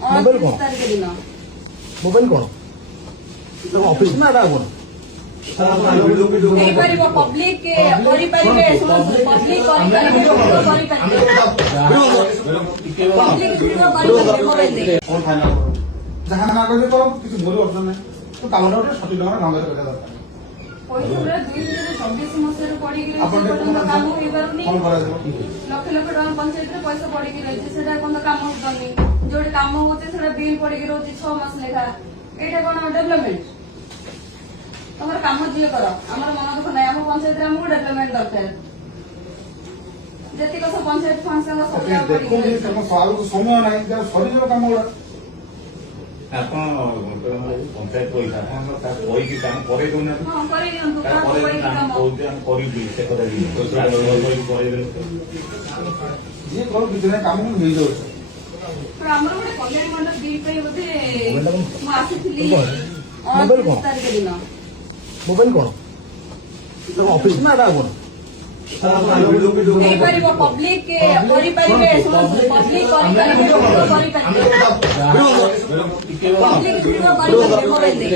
Mobile କଣ mobile କଣ office ନା ଏଟା କଣ पब्लिक କରିପାରିବେ ଶୁଣନ୍ତୁ ପବ୍ଲିକ କରିପାରିବେ ଯାହା ନା କହିଲେ କର କିଛି ମୋର ଅର୍ଥ ନାହିଁ ତ କାମଟା ଗୋଟେ ସଠିକ ଢଙ୍ଗରେ ଢଙ୍ଗରେ କରିବା ଦରକାର। ପଇସା ପୁରା 2024 ମସିହାରୁ ପଡିକି ରହିଛି କାମ ହେଇପାରୁନି କଣ କରାଯିବ? ଲକ୍ଷ ଲକ୍ଷ ଟଙ୍କା ପଞ୍ଚାୟତରେ ପଇସା ପଡିକି ରହିଛି ସେଟା କଣ କାମ ହେଇପାରୁନି ଯୋଉଠି କାମ ହଉଛି ସେଟା ବିଲ୍ ପଡିକି ରହୁଛି 6 ମାସ ଲେଖା ଏଇଟା କଣ ଡେଭଲପମେଣ୍ଟ ତମର କାମ ଯିଏ କର ଆମର ମନ ଦୁଃଖ ନାହିଁ ଆମ ପଞ୍ଚାୟତରେ ଆମକୁ ଡେଭଲପମେଣ୍ଟ ଦରକାର ଯେତିକ ସବୁ ପଞ୍ଚାୟତ ଫଙ୍କସନ ସବୁ ଦେଖୁନି ତମ ସହାୟକ ସମୟ ନାହିଁ ଯାହା ସରିଯିବ କାମ ଗୁଡା ଆପଣ ପଞ୍ଚାୟତ ପଇସା ଆପଣ କହିକି କାମ କରେଇ ଦଉନାହାନ୍ତି ହଁ କରେଇ ଦିଅନ୍ତୁ କହୁଛି ଆମେ କରିବୁ ସେ କଥା ଯିଏ କରୁ କିଛି ନାହିଁ କାମ କିନ୍ତୁ ହେଇଯାଉଛି। ଆମର ଗୋଟେ କଲ୍ୟାଣ ମଣ୍ଡପ ବିଲ୍ ପାଇଁ ବୋଧେ ମୁଁ ଆସିଥିଲି ମୋବାଇଲ କଣ 29 ତାରିଖ ଦିନ ମୋବାଇଲ କଣ ଅଫିସ ନା ଏଟା କଣ ହେଇପାରିବ ପବ୍ଲିକ କରିପାରିବେ ଶୁଣନ୍ତୁ ପବ୍ଲିକ କରିପାରିବେ ମୋବାଇଲ